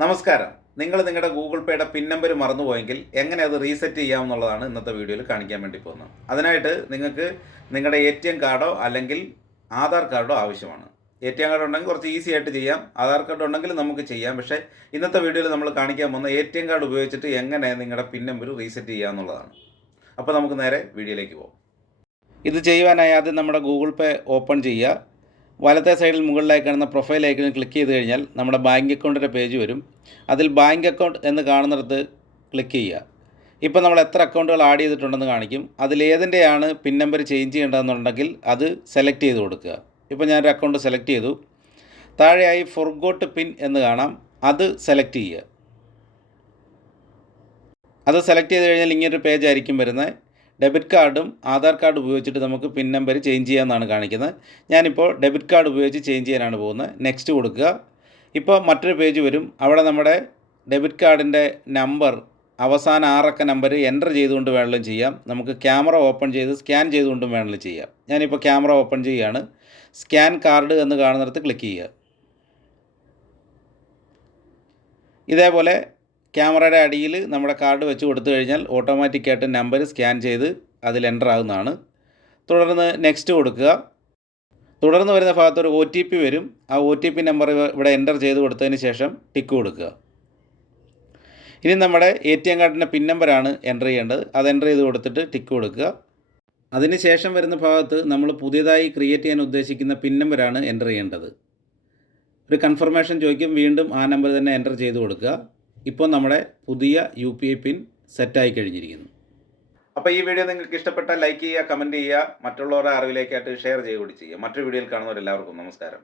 നമസ്കാരം. നിങ്ങൾ നിങ്ങളുടെ ഗൂഗിൾ പേയുടെ പിൻ നമ്പർ മറന്നുപോയെങ്കിൽ എങ്ങനെ അത് റീസെറ്റ് ചെയ്യാം എന്നുള്ളതാണ് ഇന്നത്തെ വീഡിയോയിൽ കാണിക്കാൻ വേണ്ടി പോകുന്നത്. അതിനായിട്ട് നിങ്ങൾക്ക് നിങ്ങളുടെ എ ടി എം കാർഡോ അല്ലെങ്കിൽ ആധാർ കാർഡോ ആവശ്യമാണ്. എ ടി എം കാർഡ് ഉണ്ടെങ്കിൽ കുറച്ച് ഈസി ആയിട്ട് ചെയ്യാം. ആധാർ കാർഡ് ഉണ്ടെങ്കിൽ നമുക്ക് ചെയ്യാം. പക്ഷേ ഇന്നത്തെ വീഡിയോയിൽ നമ്മൾ കാണിക്കാൻ പോകുന്ന എ ടി എം കാർഡ് ഉപയോഗിച്ചിട്ട് എങ്ങനെ നിങ്ങളുടെ പിൻ നമ്പർ റീസെറ്റ് ചെയ്യുക എന്നുള്ളതാണ് അപ്പോൾ നമുക്ക് നേരെ വീഡിയോയിലേക്ക് പോകാം. ഇത് ചെയ്യുവാനായി ആദ്യം നമ്മുടെ ഗൂഗിൾ പേ ഓപ്പൺ ചെയ്യുക. വലത്തെ സൈഡിൽ മുകളിലായി കാണുന്ന പ്രൊഫൈൽ ഐക്കണിൽ ക്ലിക്ക് ചെയ്ത് കഴിഞ്ഞാൽ നമ്മുടെ ബാങ്ക് അക്കൗണ്ടിന്റെ പേജ് വരും. അതിൽ ബാങ്ക് അക്കൗണ്ട് എന്ന് കാണുന്നിടത്ത് ക്ലിക്ക് ചെയ്യുക. ഇപ്പോൾ നമ്മൾ എത്ര അക്കൗണ്ടുകൾ ആഡ് ചെയ്തിട്ടുണ്ടെന്ന് കാണിക്കും. അതിലേതിന്റെയാണ് പിൻ നമ്പർ ചേഞ്ച് ചെയ്യേണ്ടതെന്നുണ്ടെങ്കിൽ അത് സെലക്ട് ചെയ്ത് കൊടുക്കുക. ഇപ്പോൾ ഞാനൊരു അക്കൗണ്ട് സെലക്ട് ചെയ്തു. താഴെയായി ഫൊർഗോട്ട് പിൻ എന്ന് കാണാം. അത് സെലക്ട് ചെയ്യുക. അത് സെലക്ട് ചെയ്ത് കഴിഞ്ഞാൽ ഇങ്ങനൊരു പേജ് ആയിരിക്കും വരുന്നത്. ഡെബിറ്റ് കാർഡും ആധാർ കാർഡ് ഉപയോഗിച്ചിട്ട് നമുക്ക് പിൻ നമ്പർ ചേഞ്ച് ചെയ്യാമെന്നാണ് കാണിക്കുന്നത്. ഞാനിപ്പോൾ ഡെബിറ്റ് കാർഡ് ഉപയോഗിച്ച് ചേഞ്ച് ചെയ്യാനാണ് പോകുന്നത്. നെക്സ്റ്റ് കൊടുക്കുക. ഇപ്പോൾ മറ്റൊരു പേജ് വരും. അവിടെ നമ്മുടെ ഡെബിറ്റ് കാർഡിന്റെ നമ്പർ അവസാന ആറക്ക നമ്പർ എന്റർ ചെയ്തുകൊണ്ട് വേണമെങ്കിലും ചെയ്യാം. നമുക്ക് ക്യാമറ ഓപ്പൺ ചെയ്ത് സ്കാൻ ചെയ്തുകൊണ്ടും വേണമെങ്കിലും ചെയ്യാം. ഞാനിപ്പോൾ ക്യാമറ ഓപ്പൺ ചെയ്യുകയാണ്. സ്കാൻ കാർഡ് എന്ന് കാണുന്നിടത്ത് ക്ലിക്ക് ചെയ്യുക. ഇതേപോലെ ക്യാമറയുടെ അടിയിൽ നമ്മുടെ കാർഡ് വെച്ച് കൊടുത്തു കഴിഞ്ഞാൽ ഓട്ടോമാറ്റിക്കായിട്ട് നമ്പർ സ്കാൻ ചെയ്ത് അതിൽ എന്റർ ആകുന്നതാണ് തുടർന്ന് നെക്സ്റ്റ് കൊടുക്കുക. തുടർന്ന് വരുന്ന ഭാഗത്ത് ഒരു ഒ ടി പി വരും. ആ ഒ ടി പി നമ്പർ ഇവിടെ എന്റർ ചെയ്ത് കൊടുത്തതിന് ശേഷം ടിക്ക് കൊടുക്കുക. ഇനി നമ്മുടെ എ ടി എം കാർഡിന്റെ പിൻ നമ്പറാണ് എന്റർ ചെയ്യേണ്ടത്. അത് എന്റർ ചെയ്ത് കൊടുത്തിട്ട് ടിക്ക് കൊടുക്കുക. അതിന് ശേഷം വരുന്ന ഭാഗത്ത് നമ്മൾ പുതിയതായി ക്രിയേറ്റ് ചെയ്യാൻ ഉദ്ദേശിക്കുന്ന പിൻ നമ്പറാണ് എന്റർ ചെയ്യേണ്ടത്. ഒരു കൺഫർമേഷൻ ചോദിക്കും. വീണ്ടും ആ നമ്പർ തന്നെ എന്റർ ചെയ്ത് കൊടുക്കുക. ഇപ്പോൾ നമ്മുടെ പുതിയ യു പി ഐ പിൻ സെറ്റായി കഴിഞ്ഞിരിക്കുന്നു. അപ്പോൾ ഈ വീഡിയോ നിങ്ങൾക്ക് ഇഷ്ടപ്പെട്ടാൽ ലൈക്ക് ചെയ്യുക കമന്റ് ചെയ്യുക മറ്റുള്ളവരുടെ അറിവിലേക്കായിട്ട് ഷെയർ ചെയ്യുക കൂടി ചെയ്യുക. മറ്റൊരു വീഡിയോയിൽ കാണുന്നവരെല്ലാവർക്കും നമസ്കാരം.